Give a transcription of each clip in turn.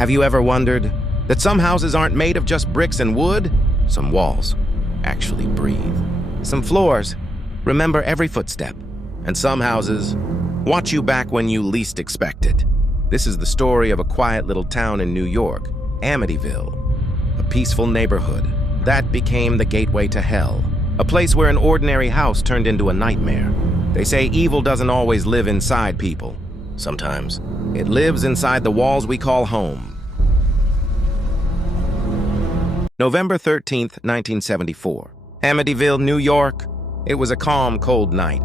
Have you ever wondered that some houses aren't made of just bricks and wood? Some walls actually breathe. Some floors remember every footstep. And some houses watch you back when you least expect it. This is the story of a quiet little town in New York, Amityville, a peaceful neighborhood that became the gateway to hell, a place where an ordinary house turned into a nightmare. They say evil doesn't always live inside people. Sometimes it lives inside the walls we call home. November 13th, 1974. Amityville, New York. It was a calm, cold night.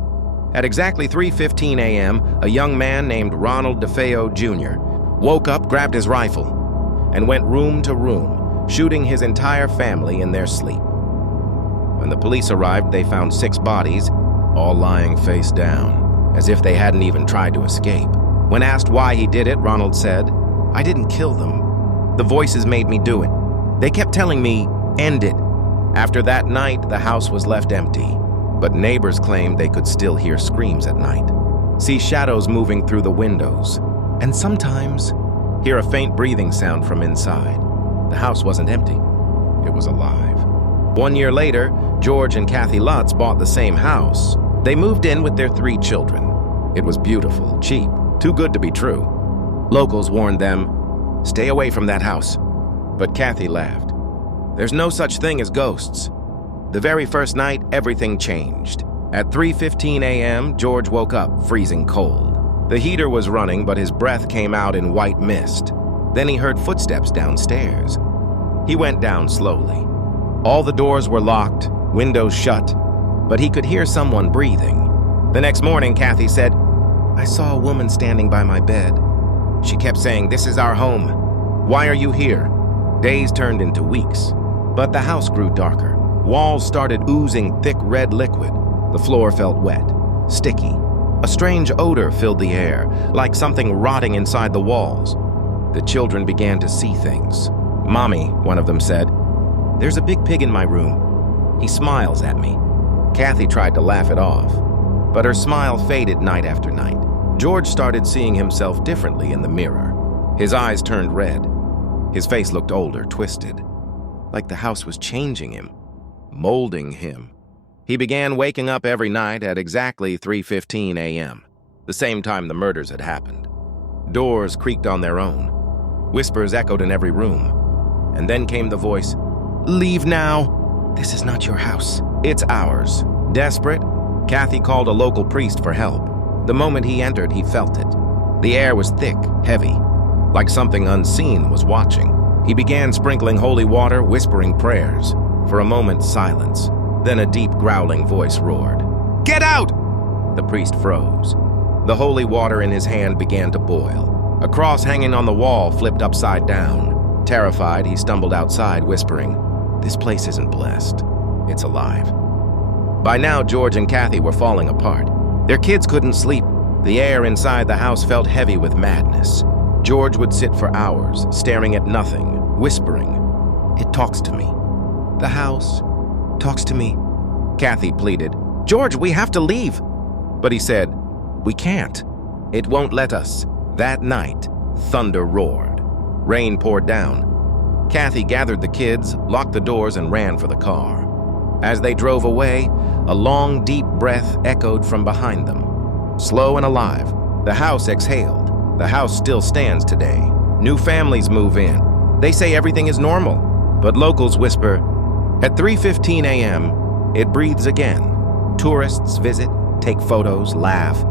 At exactly 3:15 a.m., a young man named Ronald DeFeo Jr. woke up, grabbed his rifle, and went room to room, shooting his entire family in their sleep. When the police arrived, they found 6 bodies, all lying face down, as if they hadn't even tried to escape. When asked why he did it, Ronald said, "I didn't kill them. The voices made me do it. They kept telling me, end it." After that night, the house was left empty, but neighbors claimed they could still hear screams at night, see shadows moving through the windows, and sometimes hear a faint breathing sound from inside. The house wasn't empty. It was alive. 1 year later, George and Kathy Lutz bought the same house. They moved in with their 3 children. It was beautiful, cheap, too good to be true. Locals warned them, "Stay away from that house." But Kathy laughed. There's no such thing as ghosts. The very first night, everything changed. At 3:15 a.m., George woke up, freezing cold. The heater was running, but his breath came out in white mist. Then he heard footsteps downstairs. He went down slowly. All the doors were locked, windows shut, but he could hear someone breathing. The next morning, Kathy said, "I saw a woman standing by my bed. She kept saying, 'This is our home. Why are you here?' Days turned into weeks, but the house grew darker. Walls started oozing thick red liquid. The floor felt wet, sticky. A strange odor filled the air, like something rotting inside the walls. The children began to see things. "Mommy," one of them said, "there's a big pig in my room. He smiles at me." Kathy tried to laugh it off, but her smile faded night after night. George started seeing himself differently in the mirror. His eyes turned red. His face looked older, twisted, like the house was changing him, molding him. He began waking up every night at exactly 3:15 a.m., the same time the murders had happened. Doors creaked on their own. Whispers echoed in every room. And then came the voice, "Leave now. This is not your house. It's ours." Desperate, Kathy called a local priest for help. The moment he entered, he felt it. The air was thick, heavy, like something unseen was watching. He began sprinkling holy water, whispering prayers. For a moment, silence. Then a deep, growling voice roared, "Get out!" The priest froze. The holy water in his hand began to boil. A cross hanging on the wall flipped upside down. Terrified, he stumbled outside, whispering, "This place isn't blessed. It's alive." By now, George and Kathy were falling apart. Their kids couldn't sleep. The air inside the house felt heavy with madness. George would sit for hours, staring at nothing, whispering, "It talks to me. The house talks to me." Kathy pleaded, "George, we have to leave." But he said, "We can't. It won't let us." That night, thunder roared. Rain poured down. Kathy gathered the kids, locked the doors, and ran for the car. As they drove away, a long, deep breath echoed from behind them. Slow and alive, the house exhaled. The house still stands today. New families move in. They say everything is normal, but locals whisper, at 3:15 a.m., it breathes again. Tourists visit, take photos, laugh,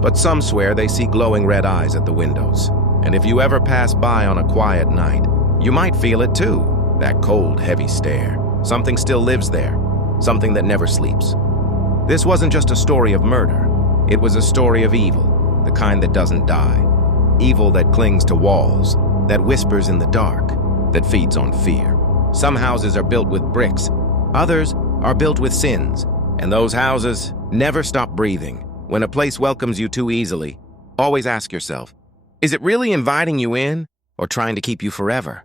but some swear they see glowing red eyes at the windows. And if you ever pass by on a quiet night, you might feel it too, that cold, heavy stare. Something still lives there, something that never sleeps. This wasn't just a story of murder. It was a story of evil, the kind that doesn't die. Evil that clings to walls, that whispers in the dark, that feeds on fear. Some houses are built with bricks, others are built with sins, and those houses never stop breathing. When a place welcomes you too easily, always ask yourself, is it really inviting you in or trying to keep you forever?